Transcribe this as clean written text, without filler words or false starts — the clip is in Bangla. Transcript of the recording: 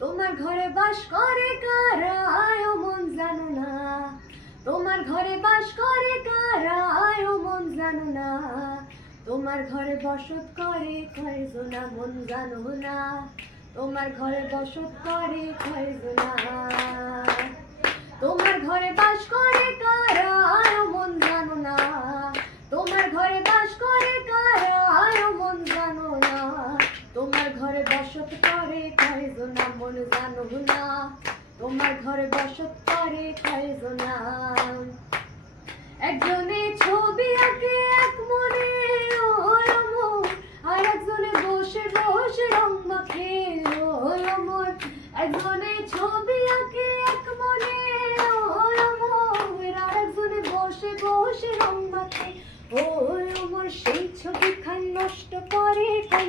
তোমার ঘরে বাস করে কারা ও মন জানো না, তোমার ঘরে বাস করে কারা ও মন জানো না, তোমার ঘরে বসত করে কয়জনা মন জানো না, তোমার ঘরে বসত করে কয়জনা, তোমার ঘরে বাস করে কারা ও মন জানো না, তোমার ঘরে বাস করে কারা ও মন জানো না, তোমার ঘরে বসত করে কয়জনা মন জানো না, তোমার ঘরে বসত করে কয়জনা। একজনে ছবি আঁকে এক মনে আর একজনে বসে বসে রং মাখে মন, একজনে ছবি আঁকে এক মনে আর একজনে বসে বসে রং মাখে ও মন, সেই ছবি খান নষ্ট করে কোন